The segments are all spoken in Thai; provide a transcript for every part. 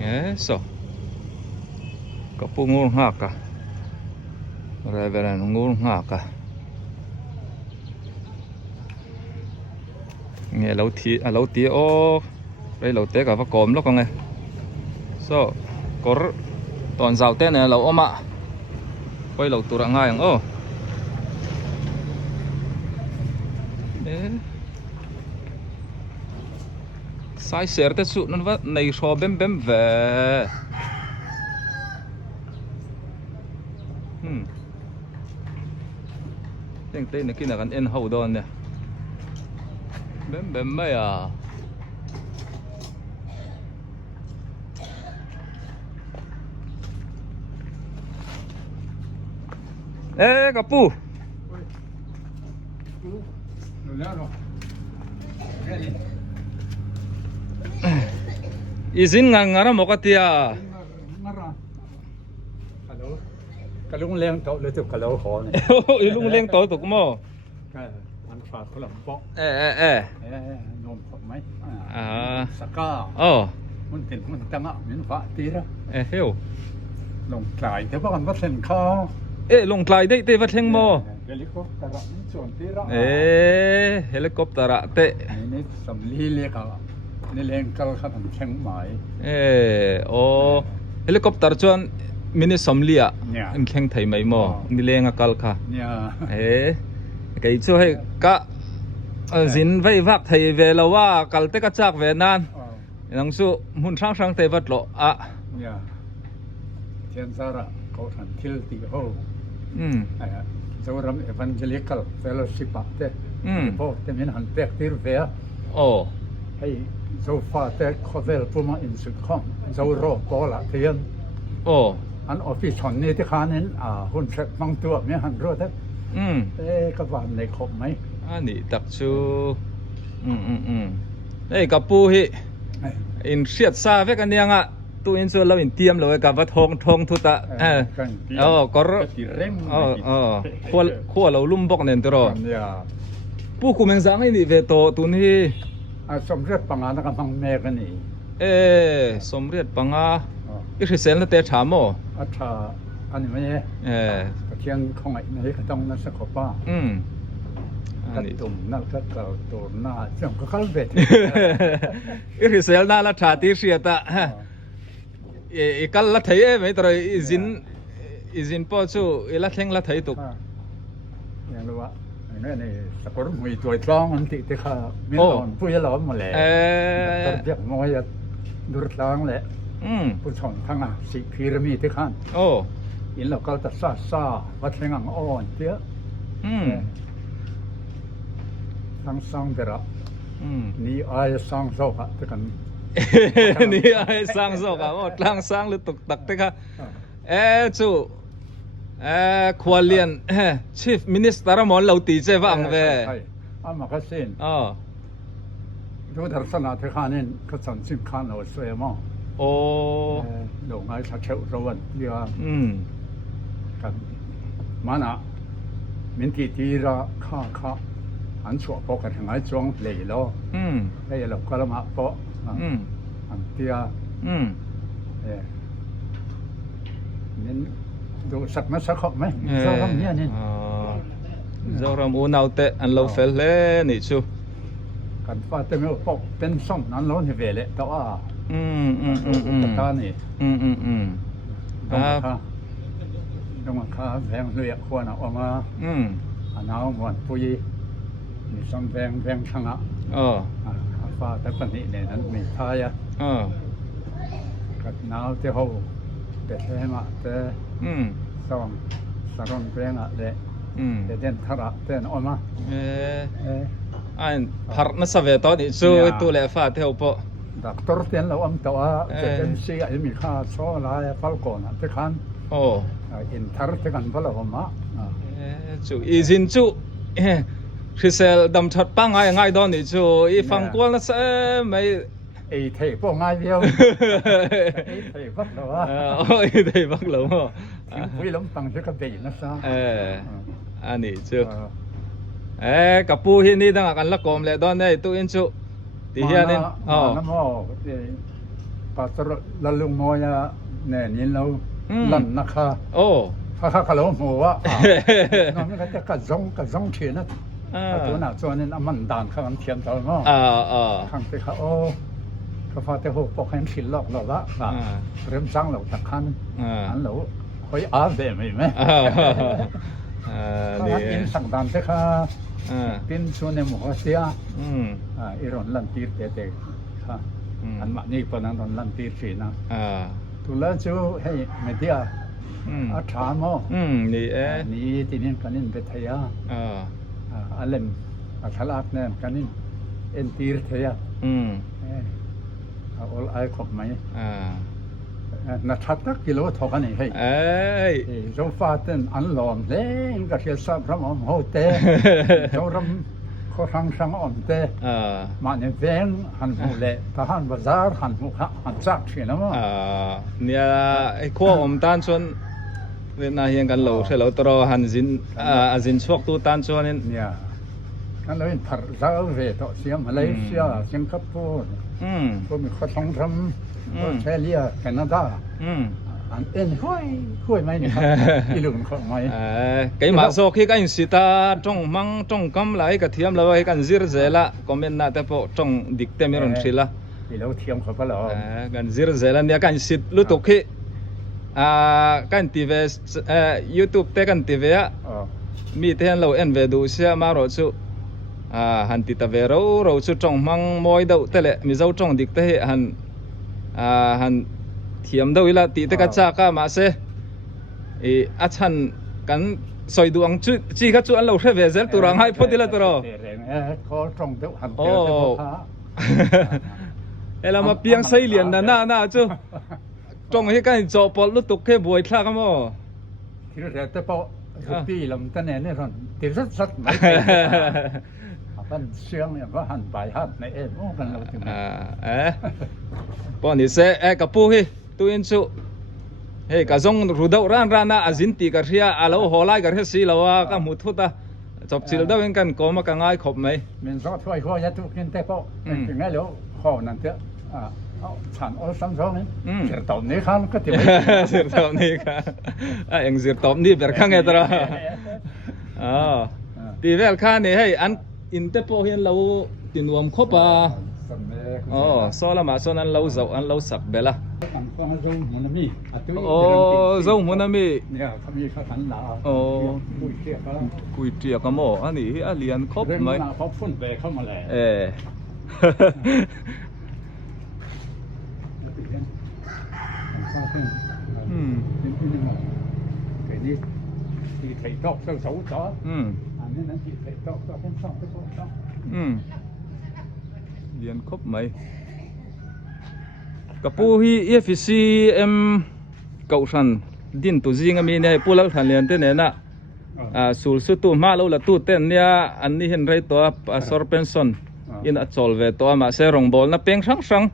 eso kapu ngur ngaka reveran ngur ngaka nghe lâu tí ô đây lâu té cả phát cồm đó con nghe so có toàn rào té này lâu ôm ạ quay lâu tụi ngay hàng ô sai sẻ té sụn nó vắt này so bém bém về tên này kia là cái en hậu đòn nè bém bém mấy à ê kapu izin ngara mo katia kalung leng tau le tu kalau ho ne ilung leng tau tu mo an fa ko lam pok nom pok mai saka mun tin mun tama min fa tira heo long tlai te ba kan va sen kha long tlai dei te va thleng mo helicopter ra min chon tira helicopter ra te ni sam li le ka ni leng kal kha thang theng mai helicopter chuan mini somlia in kheng thei mai mo ni lenga kal kha cái chỗ hay cả dính vây vác thầy về là wa kal te ka chak về nan nang su mun sang sang te vat lo thiên sara ko than thil ti ho zoram evangelical fellowship te po te min han pek tir ve hay zo fa te khovel puma in su khom zo ro ko la thian an office hon ni te khanin hun thek mang tu mi han ro te các bạn này khổ mấy nị đặc chu đây cả pu hi in siết xa với cái niang ạ tụi in xưa lâu in tiêm rồi cả vật thong thong thu ta có khua lâu lum bọc nền rồi pu cùng mình sáng này về tổ tụi hi sớm riết bằng nó còn bằng mẹ cái này sớm riết bằng ít khi xem là tê chả mò anh ấy thiên không ai này cái trong nó sẽ có ba cái tùng nó rất là tổ na chẳng có khác biệt ít khi xem na là trả tiền xịt ta cái là thấy mấy rồi izin po chu là theng là thấy tụcอย่างรู้ว่าnàyสกุลมวยตัวทองมันติดที่ข้ามีตอนผู้ยาหลอมมาแหละตอนเด็กมวยดูทองแหละผู้ชนทั้งสิพีระมีที่ข้างอินเราก็ตัดซาวัดแรงอ่อนเยอะทั้งสองเดระนี่ไอ้สองโซกะที่กันนี่ไอ้สองโซกะว่าทั้งสองหรือตกตักที่ค่ะจู่ควาเลียน Chief Minister มอนเราตีเจ้าวังเว่มาก็เส้นดูทัศนะที่ข้านี่ก็สันสิมข้าเราสวยมากหลงไอ้ชักเชวระวันเดียวกันมานะมินที่ระข้าอันชั่วปกติไงจงเลยล้อไอ้เราก็ละมาปะอันเดียนี่ดูสักมั้ยสักขอบไหมเจ้าทำเนี่ยนี่เจ้าทำอุณเอาเตะอันเราเฟลเล่นี่ชูกันฟ้าเต็มเลยปกเป็นส่งนั้นล้นเหวเลยแต่ว่าตานี่ต้องมาข้าแพงเรียกควรออกมาอันเอาหมดปุยมีซ้ำแพงช่างอ่ะฟ้าแต่ปนิเนี่ยนั้นมีท้ายอ่ะกัดหนาวเจ้าหูแต่แท้มาแต่ส่องสารนแพงอ่ะเลยแต่เด่นทาระเด่นออกมาอันพักนัสเวตอนนี้ช่วยตัวเล็กฟ้าเท่าปะดักตัวเตียนเราอันตัวจะเป็นซีไอมีค่าโซ่ลายฟัลโกนที่ขันอินทาร์ที่กันพลังมาจู่อีจินจู่คือเซลดำชัดปังง่ายตอนนี้จู่อีฟังกวนแล้วเอ้ไม่ไอเทพง่ายเดียวไอเทพเหรอวะไอเทพเหรอวิ่งล้มตังช่วยกันตีนะซะอันนี้จู่กับปูที่นี่ตั้งกันละกอมเลยตอนนี้ตัวอินจู่ที่เฮียนี่น้ำหม้อ ปัสสาวะละลุงมอยเนี่ยนี่เราลั่นนะคะ โอ้ ถ้าเขาหัวน้องนี่ก็จะกระซงเขียนนะตัวหน้าตัวนี้มันด่านข้างเทียมตัวง้อข้างไปเขาโอ้เขาพอแต่หัวปกให้มันขินหลอกเราละเริ่มจังเราตะคันอันเราคอยอาเดไม่ไหมนี่อินสังดันแต่ค่ะเป็นส่วนในหมู่เสียอีรอนลันตีเตะค่ะอันมานี่ปนังรอนลันตีสีนะทุลาจูให้ไม่เดียอาถามนี่นี่ที่นี่กันนี่เป็นทยาอันเล่มอัชลาดเนี่ยกันนี่เอ็นตีร์ทยาเอาไอ้ขบไหมนัดทัดกิโลทอกันนี่ให้เจ้าฟ้าเต้นอันหลอมเล่นก็เสียสับพระมหาโหเตเจ้ารำเขาทั้งสังอมเตมาเนี่ยเวงหันหูเล่ทหารบาซาร์หันหูหันจักเสียนะมั้งเนี่ยไอ้ข้ออมตันชนเวลาเฮียงกันเราใช่เราตรอหันจินจินชกตัวตันชนเนี่ยนั่นเลยผัดซาเวทเสียมาเลเซียสิงคโปร์ก็มีข้อท้องทำออสเตรเลียแคนาดาอันเอ็นค่อยไหมเนี่ยอีลุงค่อยไหมcái mà số khi cái sự ta trong măng trong cắm lại cái thiam là cái zir zela là comment na ta po trong dik tem ron silaอีแล้วเทียมเขาก็หรอcái zir zelaเนี่ยcái sự lu tục khi cái TV YouTube te cái TV á mi te lâu en về đủ xe mà rồi chú han ti ta về rồi chú trong măng môi đậu te lệ mi dâu trong dik te han thiam đâu là tí cái cha cả mà sẽ à chăn cắn soi duang chú chỉ cái chú ăn lâu thế về giờ tụi rằng hai phút đi là tụi rồi có trong đâu hẳn cái là mà piang say liền là na chú trong cái job bỏ lúc tục cái buổi khác mà thì nó sẽ bỏ đi làm cái này rồi thì rất mấy bạn xương này có hẳn bài hát này em cũng cần lâu chừng bọn này sẽ cái pu hi tôi in chú hey cái dòng rudau ran na azin ti cái ria alo holai cái si lawa cái mút thu ta chọc chill đâu anh cần có mà cái ngay khop mấy mình rõ thôi khó nhất tụi kinh tế po cái ngay lúc khó nằm thế sản ô sắm gió này diệt tôm này khăn có thể diệt tôm này khăn anh diệt tôm đi biết khăn nghe tao thì về khăn này hey anh in tế po hiện lâu tiền nuông khop so là mà so ăn lâu dậu ăn lâu sập bé là dâu muốn ăn mì cùi trìa có mỏ anh ấy liền khóc mấy thì thầy trọc sâu xấu đó nên anh chị thầy trọc cho cái xong cái xong liền khóc mấy cái pu hi efc em cậu sẵn din tu gì ngay này pu lâu thành liền thế này nè sul su tu ma lâu là tu tên nha anh đi hiện đây to sor pension in a chol về to mà sẽ rong bol na peng sang sang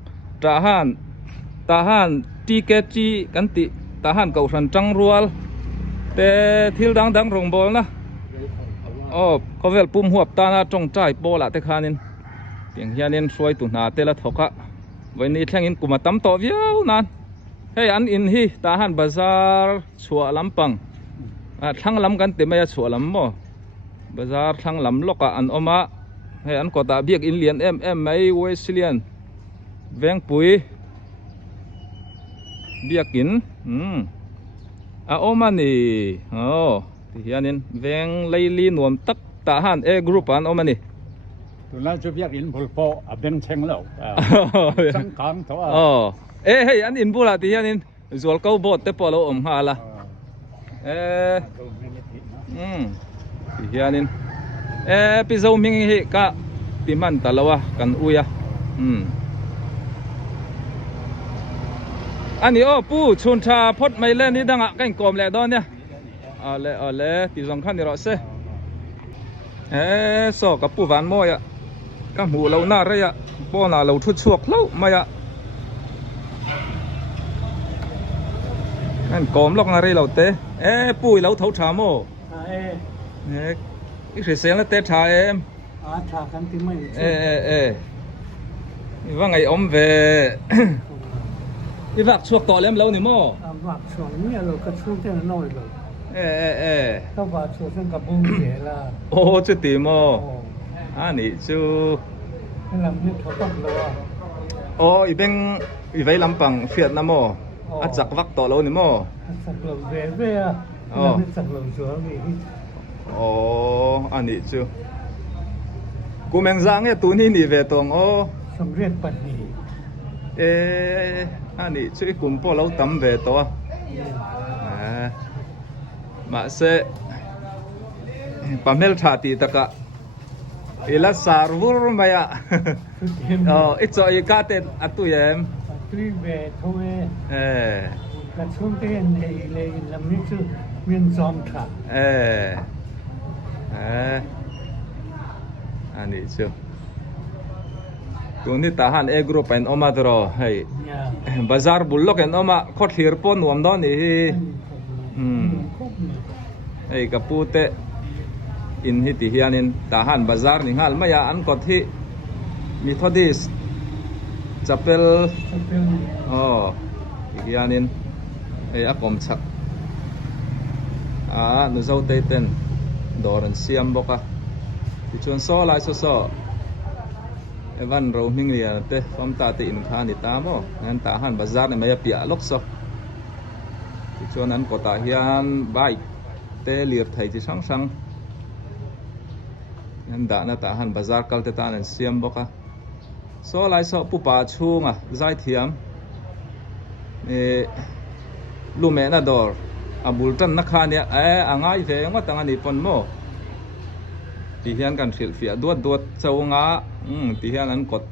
ta han ticket chi kan ti ta han cậu sẵn trăng rual te thil dang rong bol na có vẻ pum huap ta na trong trai po la te khanin tiếng hiền nên xuôi tụt nà tê là thọc á vậy nên thằng in cũng tắm tỏ viêu nan hey anh in hi ta han bazar chua lắm bằng thằng lắmกันแต่ไม่chua lắm mò bazar thằng lắm lóc anh oma hey anh có ta biết in liền em mấy Wesleyan veng pui biết in oma nè thì hiền nên veng lấy li nuông tắc ta han group anh oma nè tụi nó chụp việc in bùn po ở bên trên lầu sang cam thôi hey anh in bùn là thì anh in rồi câu bột tế po lâu hà là thì anh in bây giờ mình hi cả tìm ăn ta lâu cần uya anh ấy pu chun cha phốt mấy lên đi đang ạ canh còm lẹ đó nha lẹ thì dòng khăn thì rõ xe so cái pu ván môi ạ các mù lâu na đây ạ po là lâu thuốc chuộc lâu mày ạ anh cóm lóc na đây lâu té bùi lâu thấu trà mồ cái sự sáng là té trà em trà cắn tí mày vâng ngày ốm về อีวักชวกต่อเล่มแล้วนี่โม่ วักช่วงนี้เราก็ช่วงที่น้อยเลยเอถ้าว่าช่วงนั้นกับบุ้งเสียละโอ้จุดตีโม่อันนี้จู ให้ลำนี้เขาต้องรอโอ้อีเป็นอีไว้ลำปังเฟียดนะโม่อาจักวักต่อแล้วนี่โม่สักลมเวเว่อะลำนี้สักลมชัวร์นี่โอ้อันนี้จูกูแมงจางเนี่ยตัวนี้นี่เวตองโอ้สำเร็จปัจจุบันอันนี้ช่วยกลุ่มพวกเราตั้มเวตัวมาเสปาเมลชาติตะกะอิลาสาร์วูร์มาอะอิจอยกาเตอตุยมตุยเวทเวกระชุ่มเต้นเลยลำนี้ชื่อเมียนซอมค่ะอันนี้ชื่อตัวนี้ทหารกรุ๊ปเป็นออกมาตลอดให้บาซาร์บุลล็อกเป็นออกมาขดเหียร์ปนวันดอนนี่ไอ้กับปูเตอินฮิติฮิอานินทหารบาซาร์นี่ฮัลไม่ยาอันกดที่มีทอดิสจับเปิลฮิอานินไอ้อากมชักนุเจ้าเตเต้นดอรันเซียมบอกอ่ะที่ชวนโซ่ลายโซ่วันเราหนึ่งเรียนเต้ฟอมตาติอินคานิตามอ่ะงั้นทหารบาซาร์นี่ไม่ยาเปียล็อกซอกที่ชวนนั้นก็ตาฮิอันใบเตเลียบไทยที่ช่างงั้นด่านทหารบาซาร์กัลเตตานันเซียมบอกอ่ะโซ่ลายโซ่ผู้ป่าชูงอ่ะใจเทียมลูเมนาดอร์บุลตันนักข่าวเนี่ยอ่างไอเวงว่าตั้งอันนี้ปนโมที่เฮียนกันฟิลเฟียดวดเจ้างาที่เฮียนนั้นกด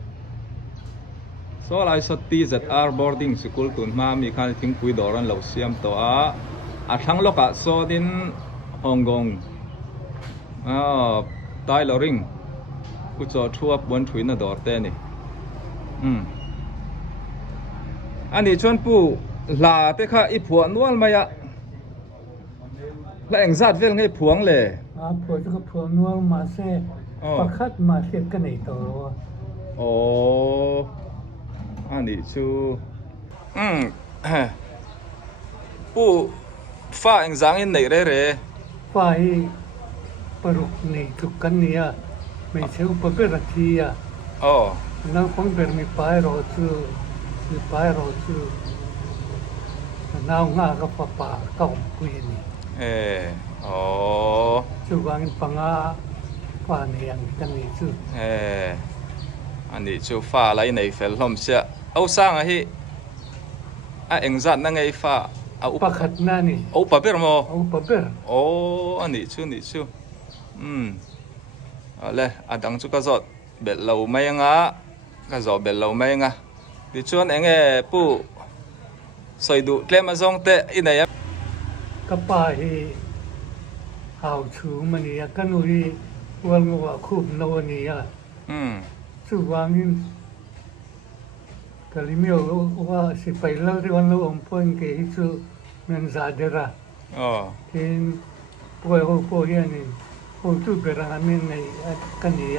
โซ่ลายสตีเซตอาร์บอร์ดิ้งสกูลตุนมามีการทิ้งคุยดอรันเหล่าเสียมตัวทั้งโลกะโซดินฮ่องกงไต้หวันริงกูจะทั่วบนถุยนาดอร์เต้นี่อันนี้ชวนปูลาเตค่ะอีผัวนวลมายะแล้วเอ็งซัดเวลไงผัวงเลยผัวจะกับผัวนวลมาเซ่ประคัดมาเสียกันในตัวโอ้อันนี้ชูปูฟ้าเอ็งจางอินไหนเร่ฟ้าปรุกในทุกกันเนี่ยไม่ใช่อุปกรณ์ที่น้องคงเป็นมีป้ายรอชื่อป้ายรอชื่อน้องง่ากับป้าก็คุยนี่ชื่อว่าปังอาฟ้าเนี่ยยังกันนี่ชื่ออันนี้ชูฟ้าอะไรในเฟลลมเสียเอาสร้างอะไรเอ็งจัดนั่งไงฟ้าอุปขัดนั่นนี่อุปเปอร์โมอุปเปอร์อันนี้ชูเลยดังชุกจอดเบลเราไม่ยังก็จอดเบลเราไม่ยังดิชวนเองผู้สอยดูเคลมาซองเตะอินไหนก็ไปหาวชูมันนี่กันนู่นวันว่าคูบโนนี่สุวางินกะลิมิโอว่าสิไปเล่าที่วันเราอมพ่นเกฮิสุเมืองซาเดระที่ป่วยเขาป่วยนี่เขาตู้เบรังมินในกันนี่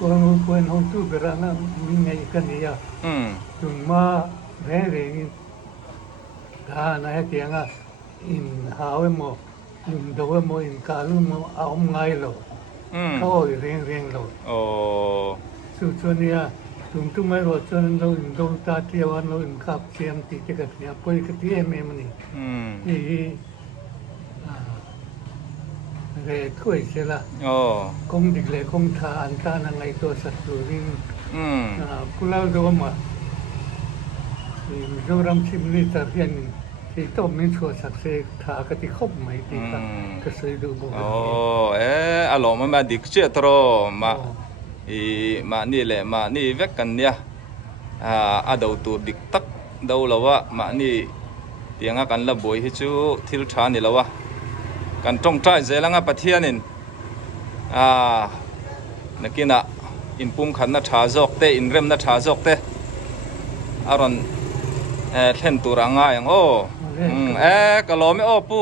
วันเราป่วยเขาตู้เบรังมินในกันนี่ถึงมาเรื่องนี้ถ้าไหนเตียงอินหาวโมอินโดโมอินกาลุโมเอาไงโลเขาเรียงโลสุดส่วนนี้ถึงทุ่มไม่รอจนเราอินโดตาเทียวันเราอินขับเชียมติดกันเนี่ยป่วยกันที่เอ็มนี่เร่ถ้วยเสียละคงดิเลยคงทานตานังไงตัวสัตว์ตัวนี้กูเล่าดูมาเรารำชิมลิตรเรียนที่ต้องมีชัวร์สักเสกถากติคบไม่ดีกันก็สวยดูบุกอารมณ์มันดิกเชื่อตรอมานี่แหละมานี่เวกกันเนี่ยดาวตัวดิกตักดาวละวะมานี่เตียงกันละบ่อยให้ชูทิลชานี่ละวะกันตรงใจเจริญปัทยานินนักกินอินปุ่มขันนัชาจอกเตอินเรมนัชาจอกเตอารอนเล่นตัวร่างง่ายอย่างกะล้อไม่ปู